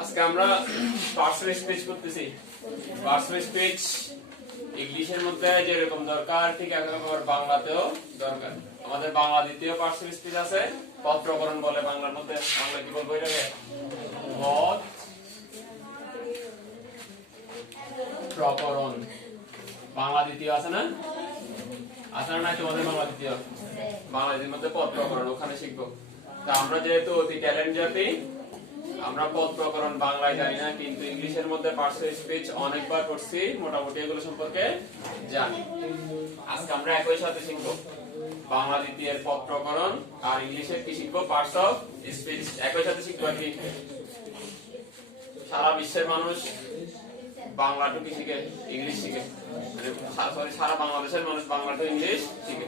আজকে আমরা personal speech করতেছি। পার্সোনাল স্পিচ ইংলিশের মধ্যে যেরকম দরকার ঠিক একরকম বাংলাতেও দরকার। আমাদের বাংলা দ্বিতীয় পার্সোনাল স্পিচ আছে, পদ প্রকরণ বলে বাংলার মধ্যে। বাংলা কি বলবো এটাকে? পদ প্রকরণ। বাংলা দ্বিতীয় আছে না? আছে না? তোমাদের বাংলা দ্বিতীয়? বাংলা দ্বিতীয় মধ্যে পদ প্রকরণ ওখানে শিখবো। তা আমরা যেহেতু অতি ট্যালেন্ট জাতি, আমরা পদ প্রকরণ বাংলায় জানি না, কিন্তু ইংলিশের মধ্যে পার্সোনাল স্পিচ অনেকবার করছি, মোটামুটি এগুলো সম্পর্কে জানি। আজকে আমরা একই সাথে শিখবো বাংলা দ্বিতীয়ের পদ প্রকরণ আর ইংলিশের কি শিখবো? পার্টস অফ স্পিচ একই সাথে শিখবো আর কি। সারা বিশ্বের মানুষ বাংলাটু কি শিখে? ইংলিশ শিখে। সরি, সারা বাংলাদেশের মানুষ বাংলাটু ইংলিশ শিখে।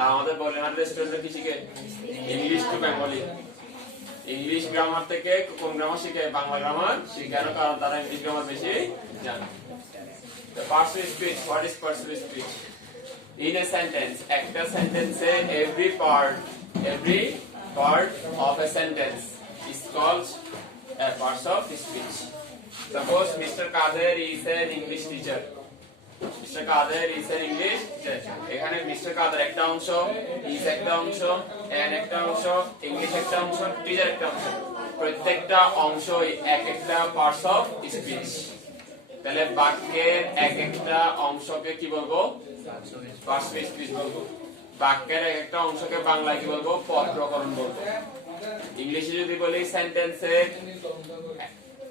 আর আমাদের বলিহাট রেস্টুরেন্টে কি শিখে? English to Bengali. English grammar থেকে কোন গ্রামার শিখে? বাংলা গ্রামার শিখে, কারণ তারা ইংলিশ গ্রামার বেশি জানে। The personal speech. What is personal speech? In a sentence, একটা সেন্টেন্সে every part of a sentence is called a part of speech. Suppose Mr. Kader is an English teacher. Mr. Kader is an English teacher. এখানে Mr. Kader একটা অংশ, is একটা অংশ, an একটা অংশ, English একটা অংশ, teacher একটা অংশ। প্রত্যেকটা অংশই এক একটা পার্টস অফ স্পিচ। তাহলে বাক্যের এক একটা অংশকে কি বলবো? পার্টস অফ স্পিচ বলবো। বাক্যের এক একটা অংশকে বাংলায় কি বলবো? পদ প্রকরণ বলবো। ইংলিশে যদি বলি সেন্টেন্সের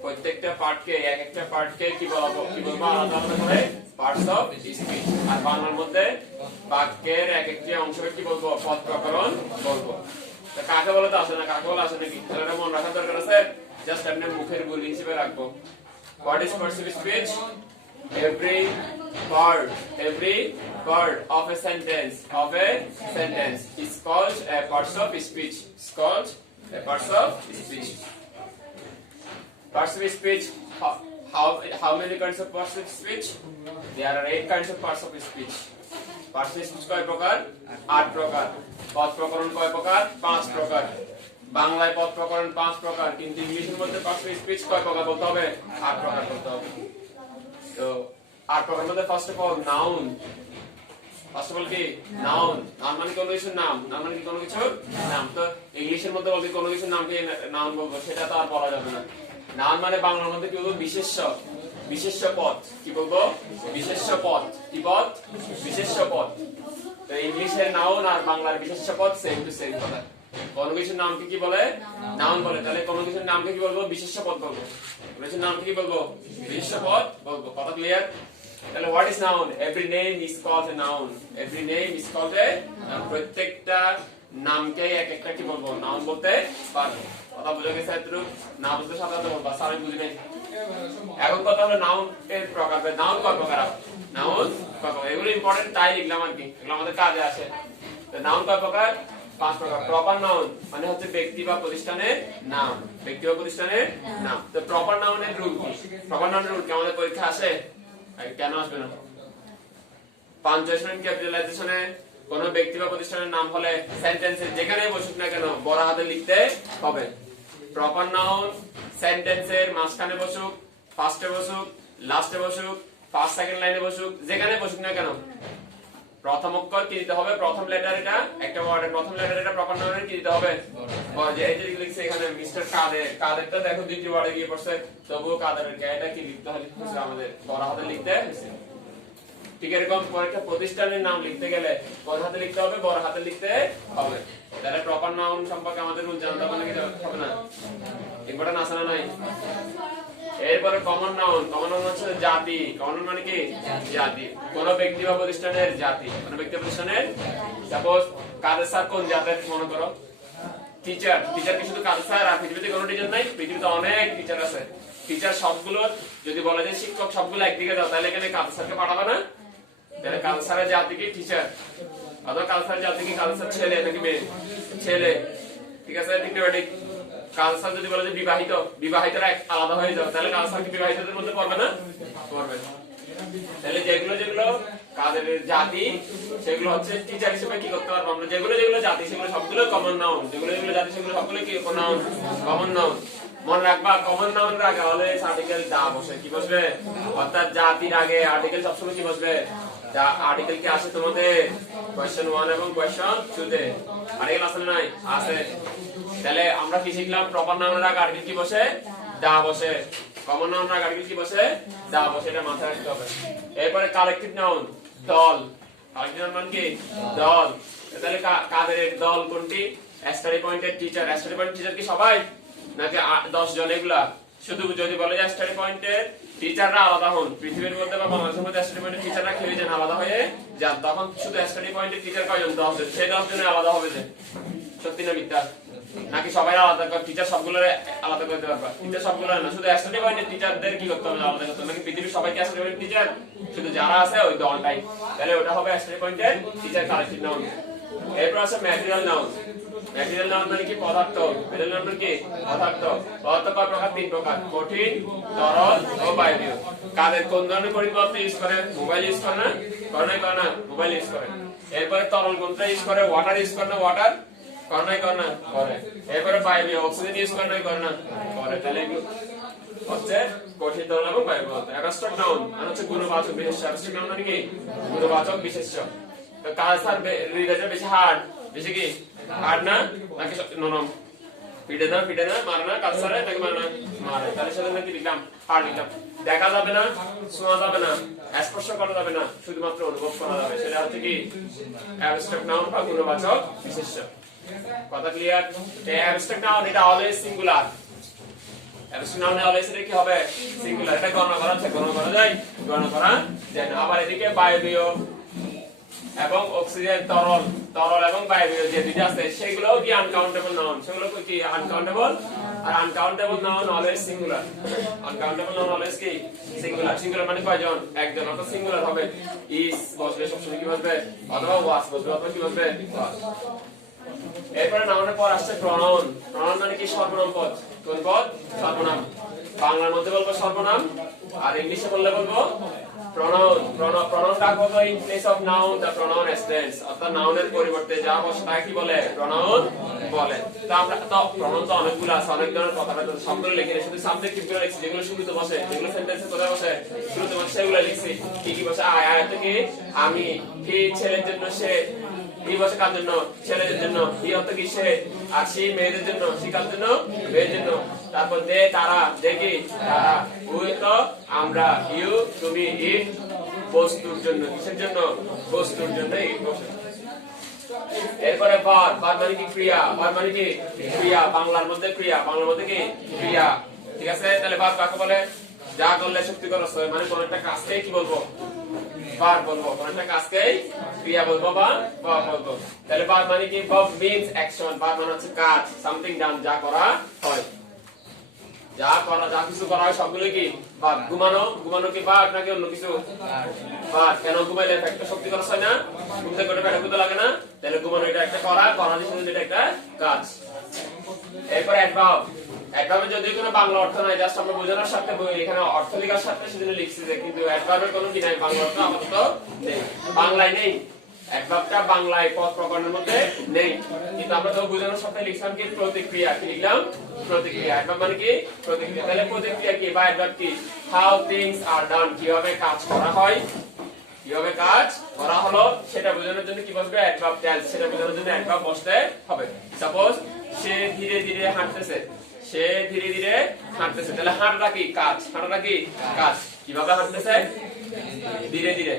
প্রত্যেকটা পার্টকে এক একটা পার্টকে কি বলবো? আলাদা আলাদা করে পার্টস অফ স্পিচ। আর বাংলার মধ্যে বাক্যের এক একটি অংশকে কি বলবো? পদ প্রকরণ বলবো। তো কাকে বলে তো আসে না, কাকে বলে আসে নাকি? তাহলে এটা মনে রাখার দরকার আছে, জাস্ট আপনি মুখের বুলি হিসেবে রাখবো। What is personal speech? Every part of a sentence is called a parts of speech. It's called a parts of speech. Parts of speech. How many kinds of parts of speech? There are 8 kinds of parts of speech. Parts of speech কয় প্রকার? 8 প্রকার। পদ প্রকরণ কয় প্রকার? 5 প্রকার। বাংলায় পদ প্রকরণ 5 প্রকার, কিন্তু ইংলিশের মধ্যে পার্টস অফ স্পিচ কয় প্রকার বলতে হবে? 8 প্রকার বলতে হবে। তো 8 প্রকারের মধ্যে first of all noun. First of all কি? নাউন। নাউন মানে কোনো কিছুর নাম। নাউন মানে কি কোনো কিছুর নাম। তো ইংলিশের মধ্যে বলতে কোনো কিছুর নামকে নাউন বলবো, সেটা তো আর বলা যাবে না। নাউন মানে বাংলার মধ্যে কি বলবো? বিশেষ্য পদ। কি বলবো? বিশেষ্য পদ। কি পদ? বিশেষ্য পদ। তো ইংলিশের নাউন আর বাংলার বিশেষ্য পদ সেম টু সেম কথা। কোন কিছুর নামকে কি বলে? নাউন বলে। তাহলে কোন কিছুর নামকে কি বলবো? বিশেষ্য পদ বলবো। কোন কিছুর নামকে কি বলবো? বিশেষ্য পদ বলবো। কথা ক্লিয়ার? তাহলে what is noun? Every name is called a noun. Every name is called a noun. প্রত্যেকটা নামকে এক একটা কি বলবো? নাউন বলতে পারবো। কথা বুঝে গেছে? এতটুকু না বুঝতে সাধারণত বলবো, সবাই বুঝবেন। এখন কথা হলো নাউন এর প্রকার। নাউন কয় প্রকার? নাউন কয় প্রকার? এগুলো ইম্পর্টেন্ট, তাই লিখলাম আর কি, এগুলো আমাদের কাজে আসে। তো নাউন কয় প্রকার? 5 প্রকার। প্রপার নাউন মানে হচ্ছে ব্যক্তি বা প্রতিষ্ঠানের নাম। ব্যক্তি বা প্রতিষ্ঠানের নাম। তো প্রপার নাউনের রুল কি? প্রপার নাউনের রুল কি আমাদের পরীক্ষা আসে? কেন আসবে না? পাঞ্চুয়েশন ক্যাপিটালাইজেশনে কোন ব্যক্তি বা প্রতিষ্ঠানের নাম হলে সেন্টেন্সে যেখানেই বসুক না কেন বড় হাতে লিখতে হবে। প্রপার নাউন সেন্টেন্সের মাঝখানে বসুক, ফার্স্টে বসুক, লাস্টে বসুক, ফার্স্ট সেকেন্ড লাইনে বসুক, যেখানে বসুক না কেন প্রথম অক্ষর কি দিতে হবে? প্রথম লেটার। এটা একটা ওয়ার্ডের প্রথম লেটার, এটা প্রপার নাউনের কি দিতে হবে? যে এই যে লিখছে এখানে মিস্টার কাদের, কাদেরটা দেখো দ্বিতীয় ওয়ার্ডে গিয়ে পড়ছে, তবুও কাদেরের এটা কি লিখতে হবে? আমাদের বড় হাতে লিখতে হয়েছে। ঠিক এরকম একটা প্রতিষ্ঠানের নাম লিখতে গেলে কোন হাতে লিখতে হবে? বড় হাতে লিখতে হবে। তাহলে প্রপার নাউন সম্পর্কে আমাদের রুল জানতে হবে না? ইম্পর্টেন্ট আছে না নাই? এরপরে কমন নাউন। কমন নাউন হচ্ছে জাতি। কমন মানে কি? জাতি। কোন ব্যক্তি বা প্রতিষ্ঠানের জাতি। কোন ব্যক্তি প্রতিষ্ঠানের, সাপোজ কাদের স্যার কোন জাতের? মনে করো টিচার। টিচার কি শুধু কাদের স্যার? আর পৃথিবীতে কোনো টিচার নাই? পৃথিবীতে অনেক টিচার আছে। টিচার সবগুলোর যদি বলা যায় শিক্ষক সবগুলো একদিকে দাও, তাহলে এখানে কাদের স্যারকে পাঠাবে না? তাহলে কাদের স্যারের জাতি কি? টিচার। অথবা কাদের স্যারের জাতি কি? কাদের স্যার ছেলে নাকি মেয়ে? ছেলে। ঠিক আছে? ঠিক। কালচার যদি বলে যে বিবাহিত, বিবাহিতরা আলাদা হয়ে যাবে, তাহলে কালচার কি বিবাহিতদের মধ্যে পড়বে না? পড়বে। তাহলে যেগুলো কাদের জাতি সেগুলো হচ্ছে টিচার হিসেবে কি করতে পারবো আমরা, যেগুলো যেগুলো জাতি সেগুলো সবগুলো কমন নাউন, যেগুলো যেগুলো জাতি সেগুলো সবগুলো কি নাউন, কমন নাউন। মনে রাখবা কমন নাউনের আগে অলওয়েজ আর্টিকেল দা বসে, কি বসবে, অর্থাৎ জাতির আগে আর্টিকেল সবসময় কি বসবে, যা আর্টিকেল কি আছে তোমাদের কোশ্চেন 1 এবং কোশ্চেন 2 তে আর্টিকেল আছে না নাই, আছে। তাহলে আমরা কি শিখলাম, প্রপার নাউনের আগে আর্টিকেল কি বসে, দা বসে, কমন নাউনের আগে আর্টিকেল কি বসে, দা বসে, এটা মাথায় রাখতে হবে। এরপরে কালেক্টিভ নাউন দল, কালেক্টিভ নাউন মানে কি দল। তাহলে কাদের দল কোনটি, স্টাডি পয়েন্টের টিচার, স্টাডি পয়েন্ট টিচার কি সবাই নাকি 10 জন, এগুলা শুধু যদি বলে যে স্টাডি পয়েন্টের টিচাররা আলাদা হন, পৃথিবীর মধ্যে বা বাংলাদেশের মধ্যে স্টাডি পয়েন্টের টিচাররা খেলে যান আলাদা হয়ে যান, তখন শুধু স্টাডি পয়েন্টের টিচার কয়জন, 10 জন, সেই 10 জনের আলাদা হবে যে, সত্যি না মিথ্যা, নাকি সবাই আলাদা করে টিচার সবগুলো আলাদা করতে পারবা, টিচার সবগুলো না, শুধু স্টাডি পয়েন্টের টিচারদের কি করতে হবে, আলাদা করতে হবে, নাকি পৃথিবীর সবাইকে স্টাডি পয়েন্টের টিচার, শুধু যারা আছে ওই দলটাই, তাহলে ওটা হবে স্টাডি পয়েন্টের টিচার কালেক্টিভ নাউন। এরপর আছে ম্যাটেরিয়াল নাউন, ম্যাটেরিয়াল নাউন মানে কি পদার্থ, ম্যাটেরিয়াল নাউন মানে কি পদার্থ, পদার্থ কয় প্রকার, 3 প্রকার, কঠিন, তরল ও বায়বীয়। কাদের কোন ধরনের কঠিন পদার্থ ইউজ করে, মোবাইল ইউজ করে না, করে না, মোবাইল ইউজ করে। এরপরে তরল কোনটা ইউজ করে, ওয়াটার ইউজ করে না, ওয়াটার করে না, করে। এরপরে বায়বীয় অক্সিজেন ইউজ করে না, করে। তাহলে হচ্ছে কঠিন, তরল এবং বায়বীয়। অ্যাবস্ট্রাক্ট নাউন মানে হচ্ছে গুণবাচক বিশেষ্য, অ্যাবস্ট্রাক্ট নাউন মানে কি গুণবাচক বিশেষ্য। তো কাজ স্যার রিলেটেড বেশি হার্ড, বেশি কি হার্ড না নাকি নরম, পিটে না মারে না, কাজ সারে নাকি মারে না, মারে, তাহলে সেটা কি লিখলাম, হার্ড লিখলাম। দেখা যাবে না, শোনা যাবে না, স্পর্শ করা যাবে না, শুধুমাত্র অনুভব করা যাবে, সেটা হচ্ছে কি অ্যাবস্ট্রাক্ট নাউন বা গুণবাচক বিশেষ্য। কথা ক্লিয়ার? এই অ্যাবস্ট্রাক্ট নাউন এটা অলওয়েজ সিঙ্গুলার, অ্যাবস্ট্রাক্ট নাউনে অলওয়েজ এটা কি হবে, সিঙ্গুলার। এটা গণনা করা যায় না। আবার এদিকে বায়বীয় এবং অক্সিজেন, তরল এবং বায়বীয় যে দুইটা আছে সেগুলো কি আনকাউন্টেবল নাউন, সেগুলো কি আনকাউন্টেবল, আর uncountable noun always singular, uncountable noun always কি সিঙ্গুলার। সিঙ্গুলার মানে কয়জন, একজন, অর্থাৎ সিঙ্গুলার হবে, ইজ বসবে সবসময় কি বসবে, অথবা ওয়াজ বসবে, অথবা কি বসবে ওয়াজ। এরপরে নাউনের পর আসছে প্রনাউন, প্রনাউন মানে কি সর্বনাম পদ, কোন পদ, সর্বনাম। বাংলার মধ্যে বলবো সর্বনাম, আর ইংলিশে বললে বলবো pronoun. Pronoun কাকে বলে, in place of noun the pronoun stands, অর্থাৎ নাউনের পরিবর্তে যা বসে তাকে কি বলে, pronoun বলে। তো আমরা তো pronoun তো অনেকগুলো আছে, অনেক ধরনের কথা বলতে সবগুলো লিখি না, শুধু সাবজেক্টিভ গুলো লিখছি, যেগুলো শুরুতে বসে, যেগুলো সেন্টেন্সে কোথায় বসে, শুরুতে বসে সেগুলো লিখছি। কি কি বসে, আয় থেকে আমি, হি ছেলের জন্য সে, হি বসে কার জন্য, ছেলেদের জন্য, হি অর্থ কি সে, আর সি মেয়েদের জন্য, সি কার জন্য, মেয়েদের জন্য। তারপর দে তারা, দেখি তারা, উই তো আমরা, ইউ তুমি, ইট বস্তুর জন্য, কিসের জন্য, বস্তুর জন্য ইট বসে। এরপরে ভার্ব, ভার্ব মানে কি ক্রিয়া, ভার্ব মানে কি ক্রিয়া, বাংলার মধ্যে ক্রিয়া, বাংলার মধ্যে কি ক্রিয়া, ঠিক আছে। তাহলে ভার্ব কাকে বলে, যা করলে শক্তি খরচ হয়, মানে কোন একটা কাজকে কি বলবো, ভার্ব বলবো, কোন একটা কাজকে ক্রিয়া বলবো বা ভার্ব বলবো। তাহলে ভার্ব মানে কি, ভার্ব মিন্স অ্যাকশন, ভার্ব মানে হচ্ছে কাজ, সামথিং ডান, যা করা হয়, যা কিছু করা হয় সবগুলো কি ভার্ব। ঘুমানো কি ভার্ব নাকি অন্য কিছু, ভার্ব। কেন ঘুমাইলে একটা শক্তি খরচ হয় না, ঘুম থেকে উঠে পেটে ক্ষুধা লাগে না, তাহলে ঘুমানো এটা একটা করা হিসেবে এটা একটা কাজ। এরপর অ্যাডভার্ব, অ্যাডভার্বের যদি কোনো বাংলা অর্থ নাই, জাস্ট আমরা বোঝানোর সাথে এখানে অর্থ লেখার সাথে সেজন্য লিখছি যে, কিন্তু অ্যাডভার্বের কোনো কি নাই, বাংলা অর্থ আপাতত নেই, বাংলায় নেই, অ্যাডভার্বটা বাংলায় পদ প্রকরণের মধ্যে নেই, কিন্তু আমরা তো বোঝানোর সাথে লিখলাম কি প্রতিক্রিয়া, কি লিখলাম প্রতিক্রিয়া। অ্যাডভার্ব মানে কি প্রতিক্রিয়া। তাহলে প্রতিক্রিয়া কি বা অ্যাডভার্ব কি, হাউ থিংস আর ডান, কিভাবে কাজ করা হয়, কিভাবে কাজ করা হলো সেটা বোঝানোর জন্য কি বসবে, অ্যাডভার্ব টেলস, সেটা বোঝানোর জন্য অ্যাডভার্ব বসতে হবে। সাপোজ সে ধীরে ধীরে হাঁটতেছে, সে ধীরে ধীরে হাঁটতেছে, তাহলে হাঁটাটা কি কাজ, হাঁটাটা কি কাজ, কিভাবে হাঁটতেছে, ধীরে ধীরে।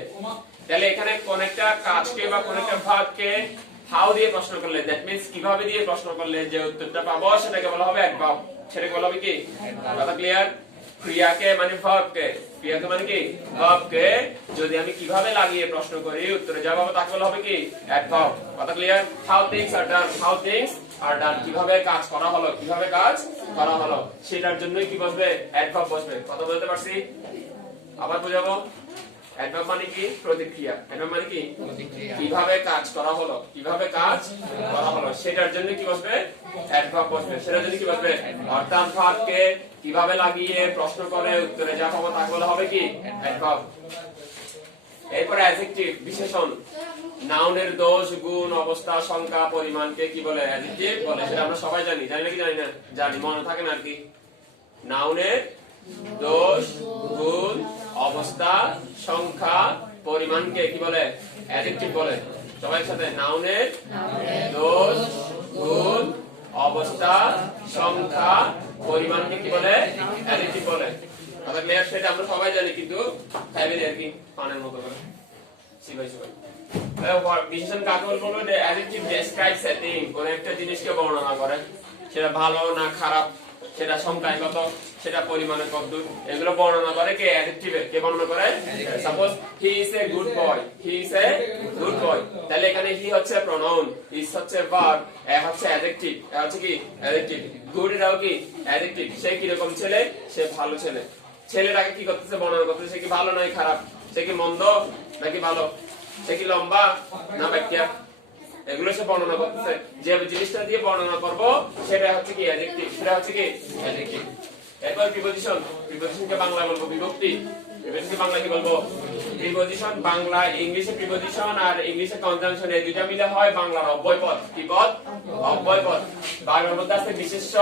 তাহলে এখানে কোন একটা কাজকে বা কোন একটা ভার্বকে হাউ দিয়ে প্রশ্ন করলে, দ্যাট মিন্স কিভাবে দিয়ে প্রশ্ন করলে যে উত্তরটা পাবো সেটাকে বলা হবে অ্যাডভার্ব, সেটাকে বলা হবে কি, কথা ক্লিয়ার। ক্রিয়াকে মানে ভার্বকে, ক্রিয়াকে মানে কি ভার্বকে যদি আমি কিভাবে লাগিয়ে প্রশ্ন করি উত্তরে যা পাবো তাকে বলা হবে কি অ্যাডভার্ব, কথা clear. How things are done, how things are done, কিভাবে কাজ করা হলো, কিভাবে কাজ করা হলো, সেটার জন্যই কি বসবে, অ্যাডভার্ব বসবে। কথা বলতে পারছি, আবার বুঝাবো। অ্যাডভার্ব মানে কি প্রতিক্রিয়া, অ্যাডভার্ব মানে কি কিভাবে কাজ করা হলো, কিভাবে কাজ করা হলো, সেটার জন্য কি বসবে, অ্যাডভার্ব বসবে, সেটার জন্য কি বসবে, অর্থাৎ ভার্বকে কিভাবে লাগিয়ে প্রশ্ন করে উত্তরে যা পাবো তাকে বলা হবে কি অ্যাডভার্ব। এরপরে অ্যাডজেক্টিভ বিশেষণ, নাউনের দোষ গুণ অবস্থা সংখ্যা পরিমাণকে কি বলে? অ্যাডজেক্টিভ বলে। সেটা আমরা সবাই জানি, জানি নাকি জানি না? জানি, মনে থাকে না আর কি। নাউনের দোষ গুণ অবস্থা সংখ্যা পরিমাণকে কি বলে? অ্যাডজেক্টিভ বলে। সবাই সাথে, নাউনের দোষ গুণ অবস্থা সংখ্যা পরিমাণকে কি বলে? অ্যাডজেক্টিভ বলে। কথা ক্লিয়ার? সেটা আমরা সবাই জানি, কিন্তু ফ্যামিলি আর কি পানের মতো করে সিবাই সিবাই। বিশেষণ কাকে বলবো? অ্যাডজেক্টিভ ডেসক্রাইবস এ থিং, কোন একটা জিনিসকে বর্ণনা করে, সেটা ভালো না খারাপ, সেটা সংখ্যায় কত, সেটা পরিমাণে কত, এগুলো বর্ণনা করে কে? অ্যাডজেক্টিভে। কে বর্ণনা করে? Suppose he is a good boy, he is a good boy, তাহলে এখানে হি হচ্ছে প্রোনাউন, ইজ হচ্ছে ভার্ব, এ হচ্ছে অ্যাডজেক্টিভ, এ হচ্ছে কি? অ্যাডজেক্টিভ। গুড এটাও কি? অ্যাডজেক্টিভ। সে কি রকম ছেলে? সে ভালো ছেলে। ছেলেটাকে কি করতেছে? বর্ণনা করতেছে। সে কি ভালো নাকি খারাপ? সে কি মন্দ নাকি ভালো? সে কি লম্বা না ব্যাখ্যা? এগুলো সে বর্ণনা করতেছে। যে জিনিসটা দিয়ে বর্ণনা করব সেটা হচ্ছে কি? অ্যাডজেক্টিভ। সেটা হচ্ছে কি? অ্যাডজেক্টিভ। এরপর প্রিপজিশন, প্রিপজিশনকে বাংলা বলবো বিভক্তি। প্রিপজিশনকে বাংলা কি বলবো? প্রিপজিশন। বাংলা ইংলিশে প্রিপজিশন আর ইংলিশে কনজাংশন, এই দুইটা মিলে হয় বাংলার অব্যয় পদ। কি পদ? অব্যয় পদ। বাংলার মধ্যে আছে বিশেষ্য,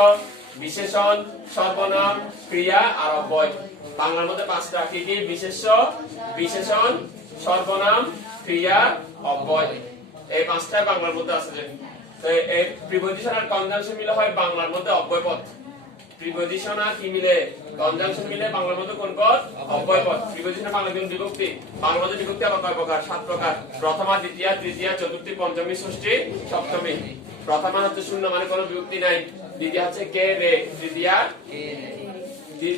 বিশেষণ, সর্বনাম, ক্রিয়া আর অব্যয়। বাংলার মধ্যে পাঁচটা। কি কি? বিশেষ্য, বিশেষণ, সর্বনাম, ক্রিয়া, অব্যয়। এই পাঁচটা বাংলার মধ্যে আছে। তো এই প্রিপজিশন আর কনজাংশন মিলে হয় বাংলার মধ্যে অব্যয় পদ। প্রিপজিশন আর কি মিলে? কনজাংশন মিলে বাংলার মধ্যে কোন পদ? অব্যয় পদ। প্রিপজিশন বাংলা কোন বিভক্তি? বাংলার মধ্যে বিভক্তি আবার কয় প্রকার? 7 প্রকার। প্রথমা, দ্বিতীয়া, তৃতীয়া, চতুর্থী, পঞ্চমী, ষষ্ঠী, সপ্তমী। প্রথমা হচ্ছে শূন্য, মানে কোনো বিভক্তি নাই। দ্বিতীয়া হচ্ছে কে রে, তৃতীয়া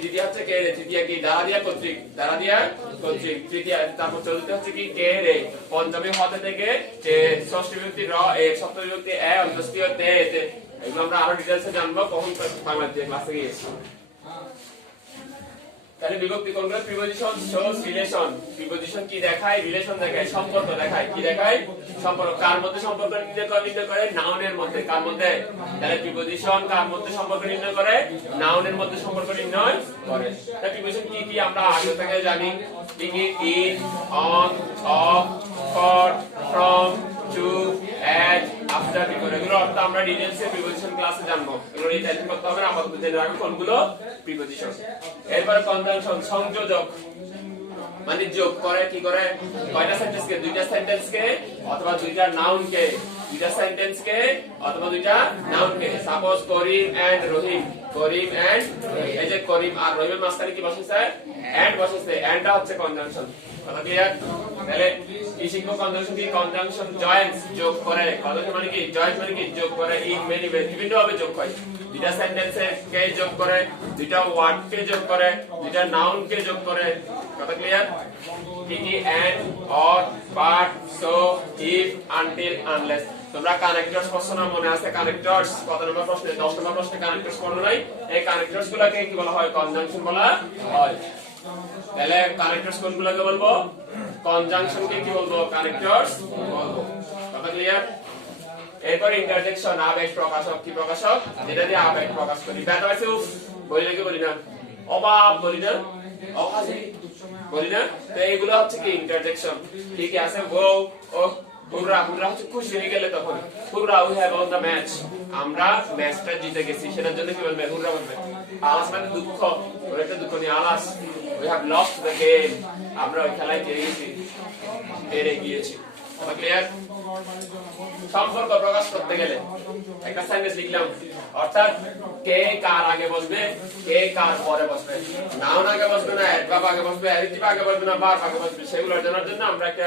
দ্বিতীয় হচ্ছে কে রে, তৃতীয় কি? দ্বারা দিয়া কর্তৃক, দ্বারা দিয়া কর্তৃক, তৃতীয়। তারপর চতুর্থ হচ্ছে কি? কে রে। পঞ্চমী হতে থেকে ষষ্ঠী বিভক্তি র এ, সপ্তমী বিভক্তি এ, অষ্টমী তে তে। এগুলো আমরা আরো ডিটেইলসে জানবো কখন বাংলাতে ক্লাসে গিয়েছি। তাহলে বিভক্তি কোনগুলো? Preposition shows relation. প্রিপজিশন কি দেখায়? রিলেশন দেখায়, সম্পর্ক দেখায়। কি দেখায়? সম্পর্ক। কার মধ্যে সম্পর্ক নির্ণয় করে? নাউনের মধ্যে। কার মধ্যে? তাহলে প্রিপজিশন কার মধ্যে সম্পর্ক নির্ণয় করে? নাউনের মধ্যে সম্পর্ক নির্ণয় করে। তাহলে প্রিপজিশন কি কি আমরা আগে থেকে জানি। কি কি? In, on, of, for, from, to, at, after, before. এগুলো অর্থ আমরা ডিটেইলসে প্রিপজিশন ক্লাসে জানবো। এগুলো রিটাইপ করতে হবে না, আপাতত জেনে রাখো কোনগুলো প্রিপজিশন। এরপর কনজাংশন, সংযোজক, মানে যোগ করে। কি করে? কয়টা সেন্টেন্সকে? দুইটা সেন্টেন্সকে অথবা দুইটা নাউনকে, দুইটা সেন্টেন্সকে অথবা দুইটা নাউনকে। Suppose Karim and Rahim, Karim and, এই যে করিম আর রহিমের মাঝখানে কি বসেছে? এন্ড বসেছে। এন্ডটা হচ্ছে কনজাংশন। কথা ক্লিয়ার? তাহলে কি শিখবো? কনজাংশন কি? কনজাংশন জয়েন্টস, যোগ করে। কনজাংশন মানে কি? জয়েন্ট মানে কি? যোগ করে। ইন মেনি ওয়ে, বিভিন্ন ভাবে যোগ হয়। দুইটা সেন্টেন্সে কে যোগ করে, দুইটা ওয়ার্ড কে যোগ করে, দুইটা নাউন কে যোগ করে। কথা ক্লিয়ার? কি কি? And, or, but, so, if, until, unless. তোমরা কানেক্টরস প্রশ্ন না মনে আছে? কানেক্টরস কত নম্বর প্রশ্নে? 10 নম্বর প্রশ্নে কানেক্টরস পড়ো নাই? এই কানেক্টরস গুলোকে কি বলা হয়? কনজাংশন বলা হয়। তাহলে কানেক্টরস কোনগুলোকে বলবো? কনজাংশনকে কি বলবো? কানেক্টরস বলবো। কথা ক্লিয়ার? এরপর ইন্টারজেকশন, আবেগ প্রকাশক। কি প্রকাশক? যেটা দিয়ে আবেগ প্রকাশ করি। ব্যথা পাইছো বলি নাকি বলি না? অভাব বলি না? অহাসি বলি না? তো এইগুলো হচ্ছে কি? ইন্টারজেকশন। কি কি আছে? ও ও হুররা, হুররা হচ্ছে খুশি হয়ে গেলে তখন। হুররা, we have one the match, আমরা ম্যাচটা জিতে গেছি, সেটার জন্য কি বলবে? হুররা বলবে। আলাস মানে দুঃখ, ওর একটা দুঃখ নিয়ে alas. We have lost the game, আমরা ওই খেলায় হেরে গেছি, হেরে গিয়েছি। ক্লিয়ার? সম্পর্ক প্রকাশ করতে গেলে একটা সেন্টেন্স লিখলাম, অর্থাৎ কে কার আগে বসবে, কে কার পরে বসবে, নাউন আগে বসবে না, অ্যাডভার্ব আগে বসবে, অ্যাডিটিভ আগে বসবে না, ভার্ব আগে বসবে, সেগুলো জানার জন্য আমরা একটা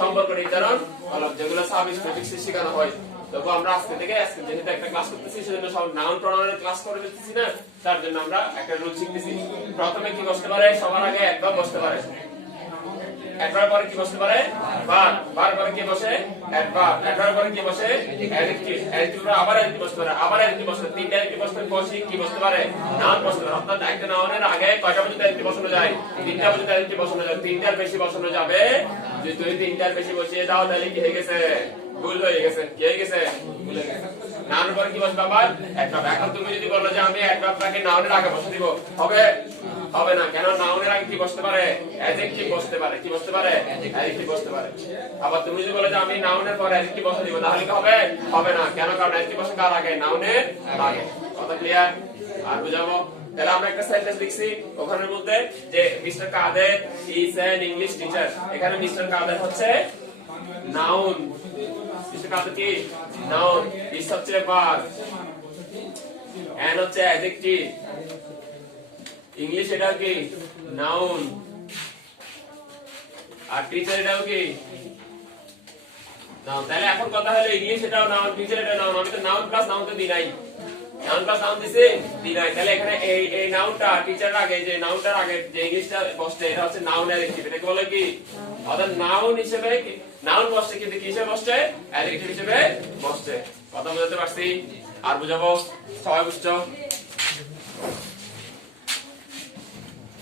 সম্পর্ক নির্ধারণ করলাম, যেগুলো সাবজেক্ট প্রেফিক্সে শেখানো হয়। তবু আমরা আজকে যেহেতু একটা ক্লাস করতেছি, সেজন্য সব নাউন প্রোনাউনের ক্লাস করে দিতেছি না, তার জন্য আমরা একটা রুল শিখতেছি। প্রথমে কি বসতে পারে? সবার আগে অ্যাডভার্ব বসতে পারে। অ্যাডভার্ব পরে কি বসতে পারে? ভার্ব। ভার্ব পরে কি বসে? অ্যাডভার্ব। অ্যাডভার্ব পরে কি বসে? অ্যাডজেক্টিভ। অ্যাডজেক্টিভ পরে আবার অ্যাডজেক্টিভ বসতে পারে, আবার অ্যাডজেক্টিভ বসতে পারে, তিনটা অ্যাডজেক্টিভ বসতে বসে কি বসতে পারে? নাউন বসতে পারে। অর্থাৎ একটা নাউনের আগে কয়টা পর্যন্ত অ্যাডজেক্টিভ বসানো যায়? তিনটা পর্যন্ত অ্যাডজেক্টিভ বসানো যায়। তিনটার বেশি বসানো যাবে। যদি তুমি তিনটার বেশি বসিয়ে দাও তাহলে কি হয়ে গেছে? ভুল হয়ে গেছে। কি হয়ে গেছে? ভুল হয়ে গেছে। নাউনের পরে কি বসবে? আবার অ্যাডভার্ব। এখন তুমি যদি বলো যে আমি অ্যাডভার্বটাকে নাউনের আগে বসে দিব, হবে? হবে না কেন নাউনের আগে কি বসতে পারে অ্যাডজেক্টিভ বসতে পারে কি বসতে পারে অ্যাডজেক্টিভ বসতে পারে আবার তুমি যদি বলে যে আমি নাউনের পরে অ্যাডজেক্টিভ বসা দিব তাহলে কি হবে হবে না কেন কারণ অ্যাডজেক্টিভ বসে কার আগে নাউনের আগে কথা ক্লিয়ার আর বুঝাবো তাহলে আমরা একটা সেন্টেন্স লিখছি ওখানের মধ্যে যে mister Kader is an English teacher এখানে মিস্টার কাদের হচ্ছে নাউন মিস্টার কাদের কি নাউন ইজ হচ্ছে ভার্ব এন্ড হচ্ছে অ্যাডজেক্টিভ ইংলিশ এটা কি নাউন আর টিচার এটাও কি নাউন তাহলে এখন কথা হলো ইংলিশ এটাও নাউন টিচার এটাও নাউন আমি তো নাউন প্লাস নাউন তো দিই নাই নাউন প্লাস নাউন দিছি দিই নাই তাহলে এখানে এই নাউনটা টিচারের আগে যে নাউনটার আগে যে ইংলিশটা বসছে এটা হচ্ছে নাউন অ্যাডজেক্টিভ এটাকে বলে কি অর্থাৎ নাউন হিসেবে নাউন বসছে কিন্তু কি হিসেবে বসছে অ্যাডজেক্টিভ হিসেবে বসছে কথা বুঝতে পারছি আর বুঝাবো সবাই বুঝছো